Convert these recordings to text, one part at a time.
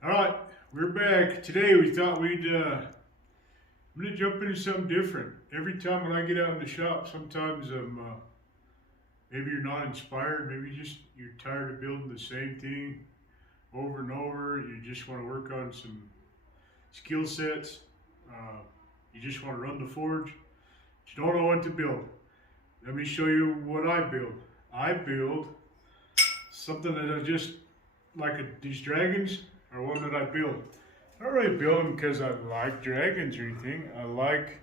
All right, we're back. Today we thought I'm gonna jump into something different. Every time when I get out in the shop, sometimes maybe you're not inspired, maybe you're tired of building the same thing over and over. You just want to work on some skill sets. You just want to run the forge. But you don't know what to build. Let me show you what I build. I build something that I just these dragons are one that I build. I don't really build them because I like dragons or anything. I like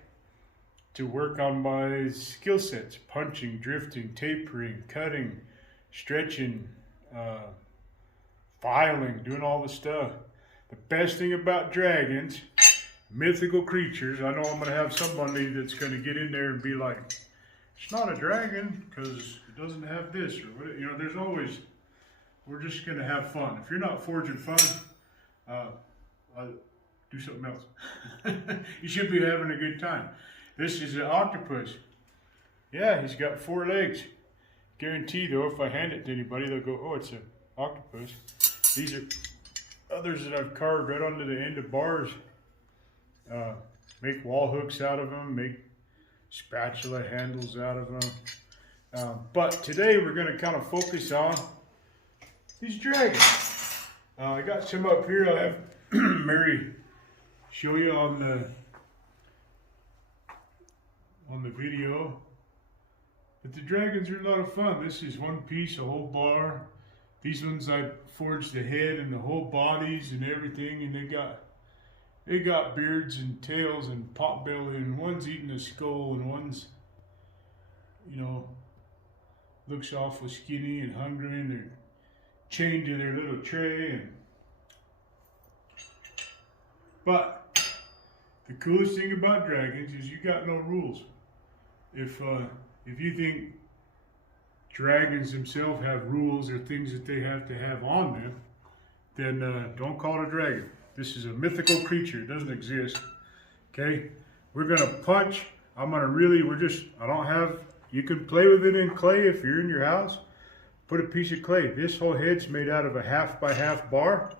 to work on my skill sets: punching, drifting, tapering, cutting, stretching, filing, doing all the stuff. The best thing about dragons, mythical creatures, I know I'm going to have somebody that's going to get in there and be like, it's not a dragon because it doesn't have this, or what, there's always, we're just going to have fun. If you're not forging fun, do something else. You should be having a good time. This is an octopus. Yeah, he's got 4 legs. Guarantee though, if I hand it to anybody, they'll go, oh, it's an octopus. These are others that I've carved right onto the end of bars. Make wall hooks out of them, make spatula handles out of them. But today we're going to kind of focus on these dragons. I got some up here. I'll have Mary show you on the video. But the dragons are a lot of fun. This is one piece, a whole bar. These ones I forged the head and the whole bodies and everything, and they got beards and tails and pot belly, and one's eating a skull, and one's, looks awful skinny and hungry, and they're chained to their little tray. But the coolest thing about dragons is you got no rules. If you think dragons themselves have rules or things that they have to have on them, then don't call it a dragon. This is a mythical creature. It doesn't exist. Okay? We're gonna punch. You can play with it in clay if you're in your house. Put a piece of clay. This whole head's made out of a 1/2 by 1/2 bar.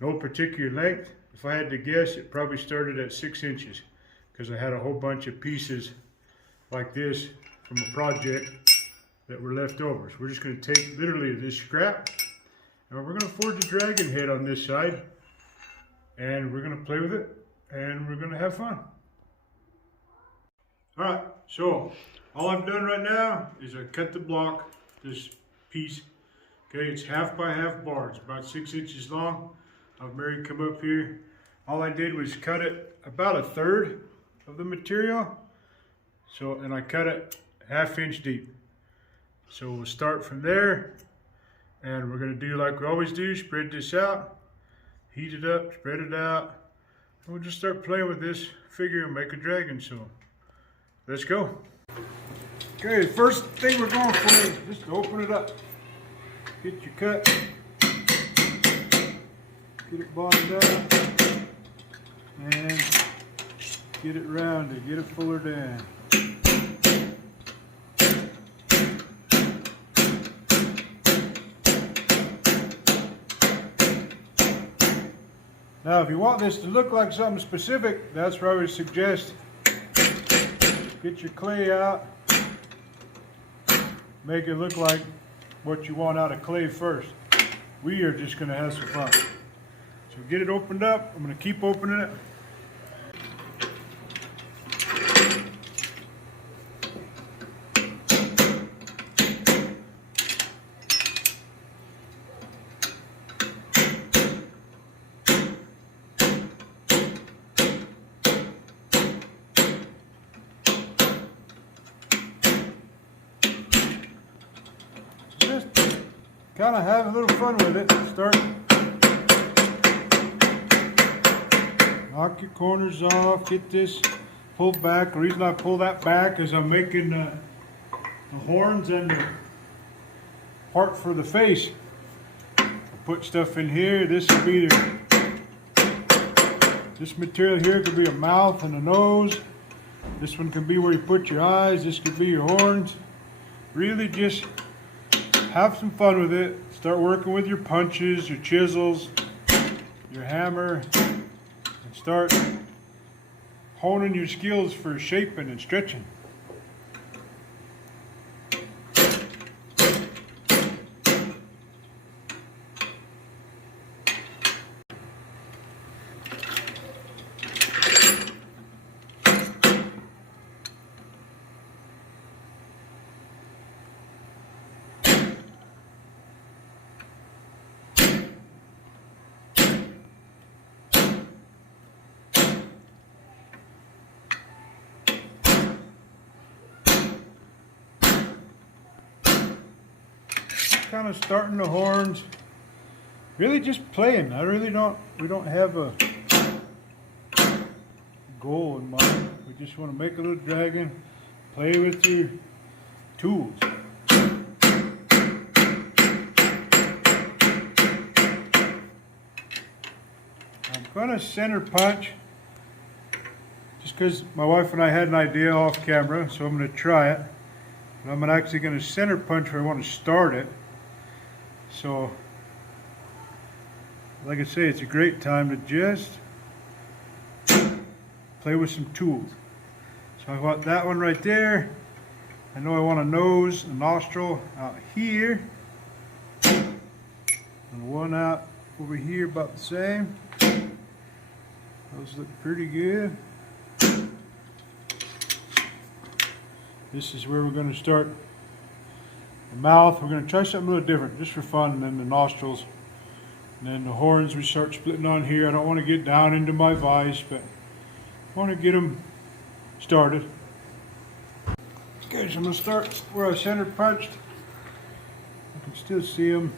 No particular length. If I had to guess, it probably started at 6 inches because I had a whole bunch of pieces like this from a project that were left over. So we're just going to take literally this scrap and we're going to forge a dragon head on this side, and we're going to play with it and we're going to have fun. Alright, so all I've done right now is I cut the block, this piece. Okay, it's 1/2 by 1/2 bar. It's about 6 inches long. I've Mary come up here. All I did was cut it about 1/3 of the material. And I cut it 1/2 inch deep. So we'll start from there, and we're going to do like we always do, spread this out, heat it up, spread it out, and we'll just start playing with this figure and make a dragon. So let's go. Okay, the first thing we're going for is just to open it up. Get your cut, get it bottomed out, and get it rounded, get it fuller down. Now, if you want this to look like something specific, that's where I would suggest get your clay out, make it look like what you want out of clay first. We are just going to have some fun. So get it opened up. I'm going to keep opening it. Kind of have a little fun with it. Start, knock your corners off, get this pulled back. The reason I pull that back is I'm making the horns and the part for the face. I put stuff in here. This will be this material here could be a mouth and a nose. This one can be where you put your eyes. This could be your horns. Really just have some fun with it. Start working with your punches, your chisels, your hammer and start honing your skills for shaping and stretching. Kind of starting the horns, really just playing. We don't have a goal in mind. We just want to make a little dragon, play with your tools. I'm gonna center punch just because my wife and I had an idea off camera, so I'm gonna try it. But I'm actually gonna center punch where I want to start it. So, like I say, it's a great time to just play with some tools. So I want that one right there. I know I want a nose, a nostril out here. And one out over here about the same. Those look pretty good. This is where we're going to start the mouth. We're going to try something a little different, just for fun, and then the nostrils. And then the horns we start splitting on here. I don't want to get down into my vise, but I want to get them started. Okay, so I'm going to start where I center punched. You can still see them.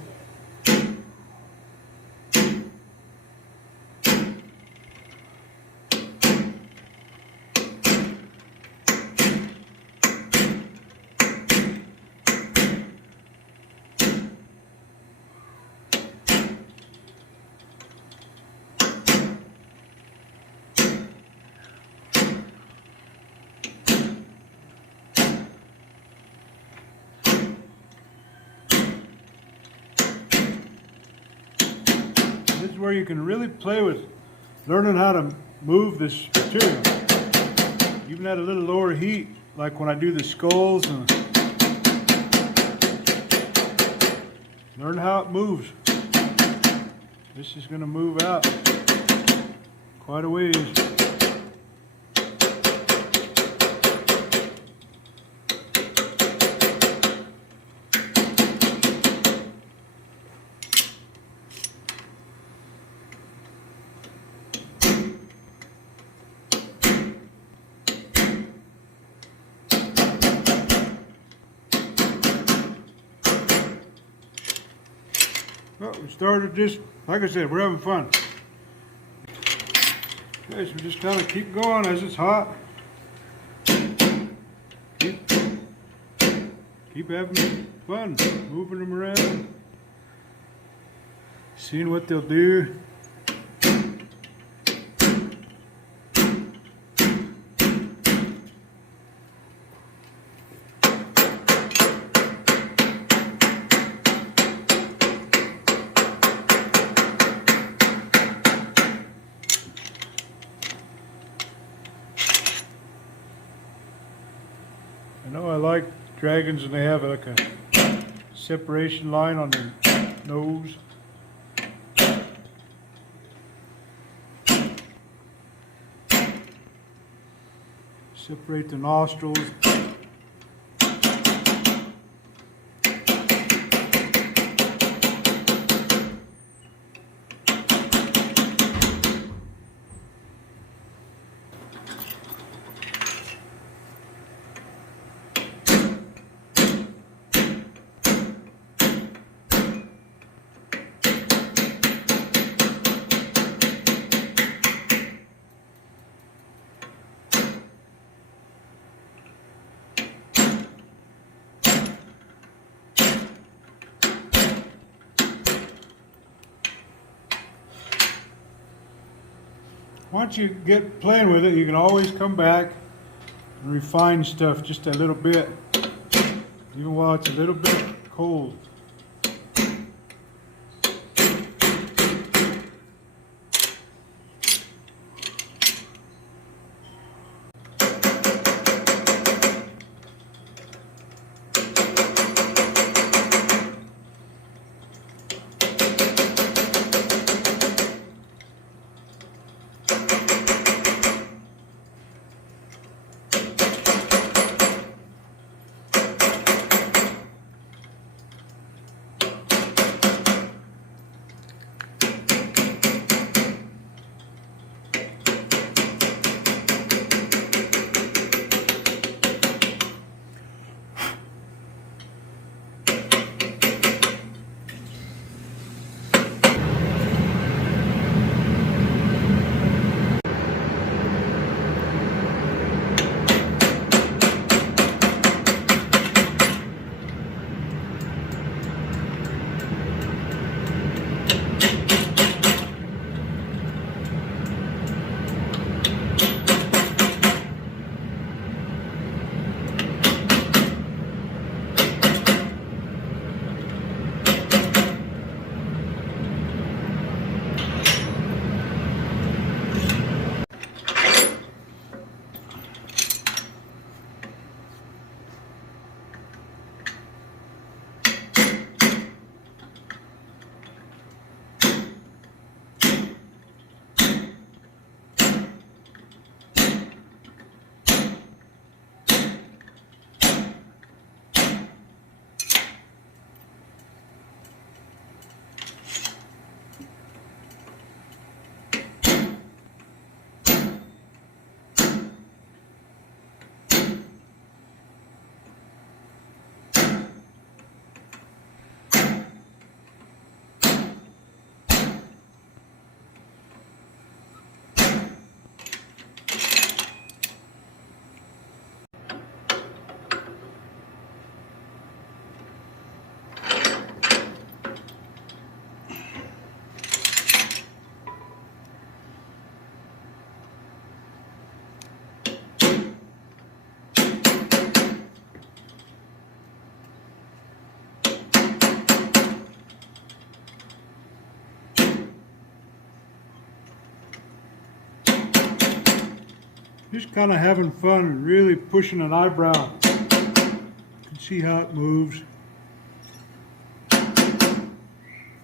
This is where you can really play with learning how to move this material. Even at a little lower heat, like when I do the skulls, and learn how it moves. This is going to move out quite a ways. Well, we started just, like I said, we're having fun. Okay, so we just kind of keep going as it's hot. Keep having fun, moving them around, seeing what they'll do. I know I like dragons and they have like a separation line on their nose. Separate the nostrils. Once you get playing with it, you can always come back and refine stuff just a little bit, even while it's a little bit cold. Just kind of having fun and really pushing an eyebrow. You can see how it moves.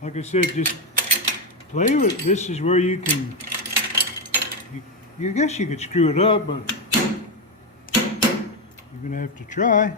Like I said, just play with it. This is where you can, you guess you could screw it up, but you're going to have to try.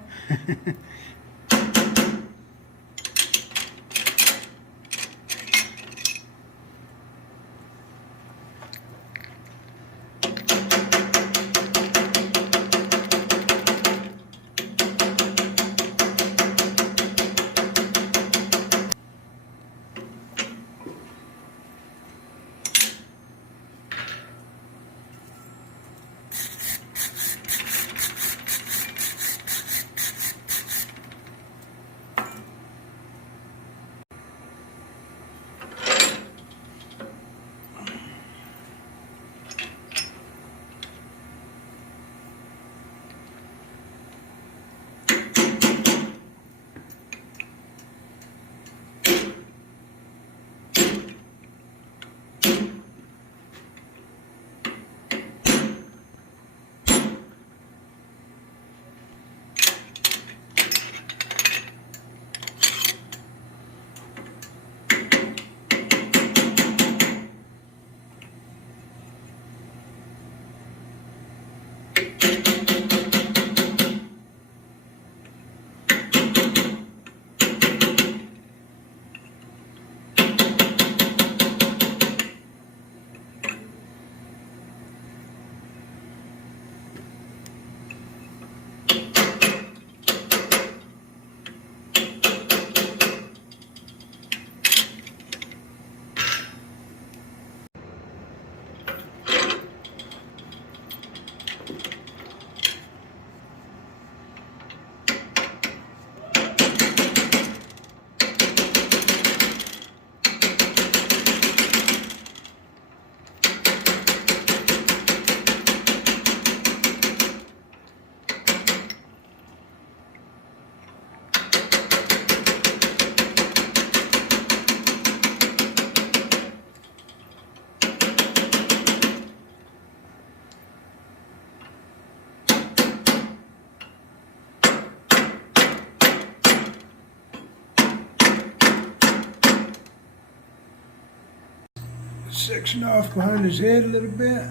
section off behind his head a little bit.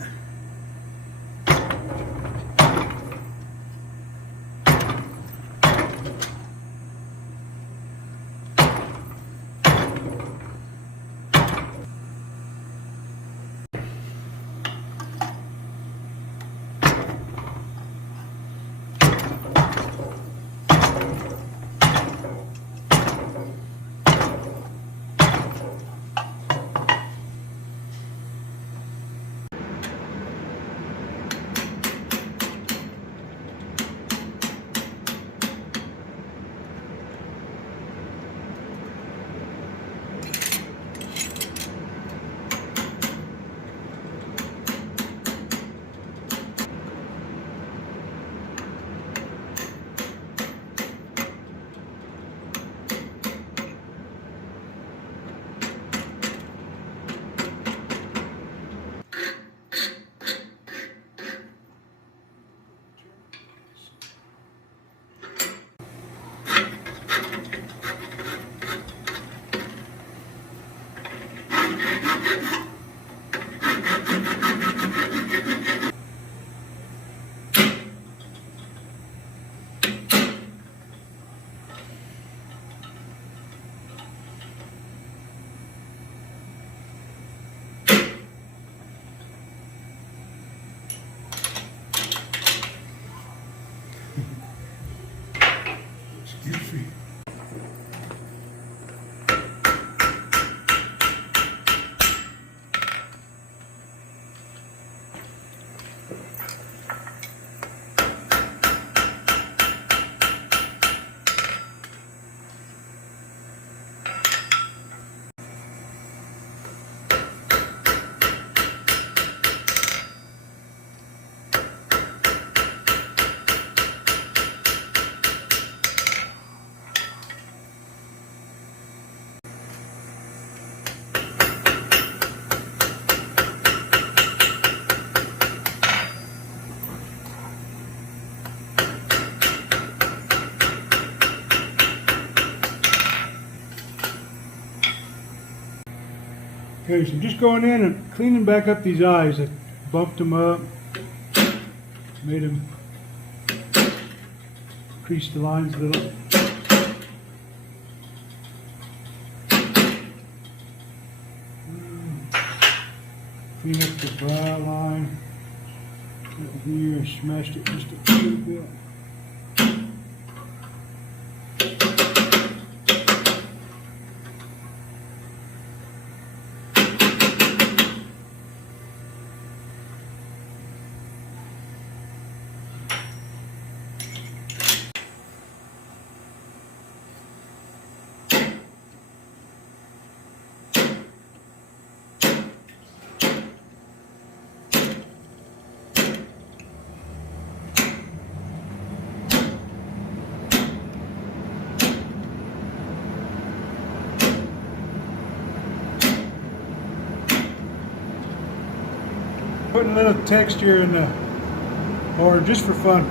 Okay, so just going in and cleaning back up these eyes. I bumped them up, made them crease the lines a little. Clean up the brow line. Over here, smashed it just a little bit. Putting a little texture in the, or just for fun.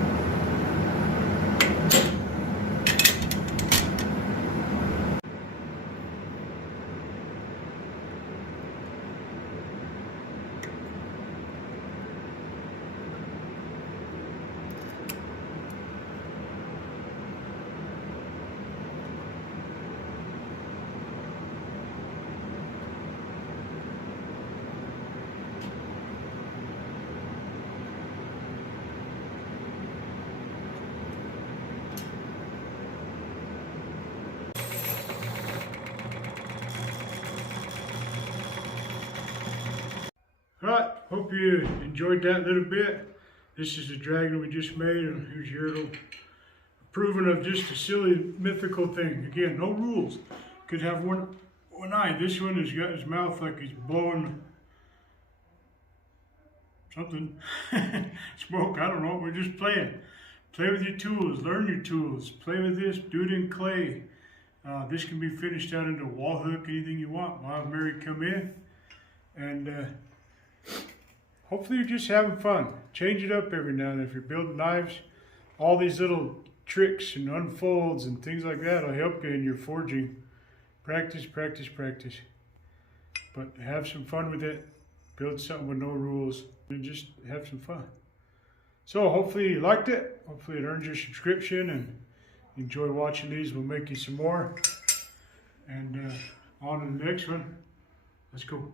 Alright, hope you enjoyed that little bit. This is the dragon we just made, and here's your little proving of just a silly mythical thing. Again, no rules. Could have one eye. This one has got his mouth like he's blowing something. Smoke, I don't know. We're just playing. Play with your tools, learn your tools. Play with this, do it in clay. This can be finished out into a wall hook, anything you want. I'll have Mary come in, and hopefully you're just having fun. Change it up every now and then. If you're building knives, all these little tricks and unfolds and things like that will help you in your forging. Practice, practice, practice. but have some fun with it. Build something with no rules and just have some fun. So hopefully you liked it. Hopefully it earned your subscription and enjoy watching these. We'll make you some more. And on to the next one. Let's go.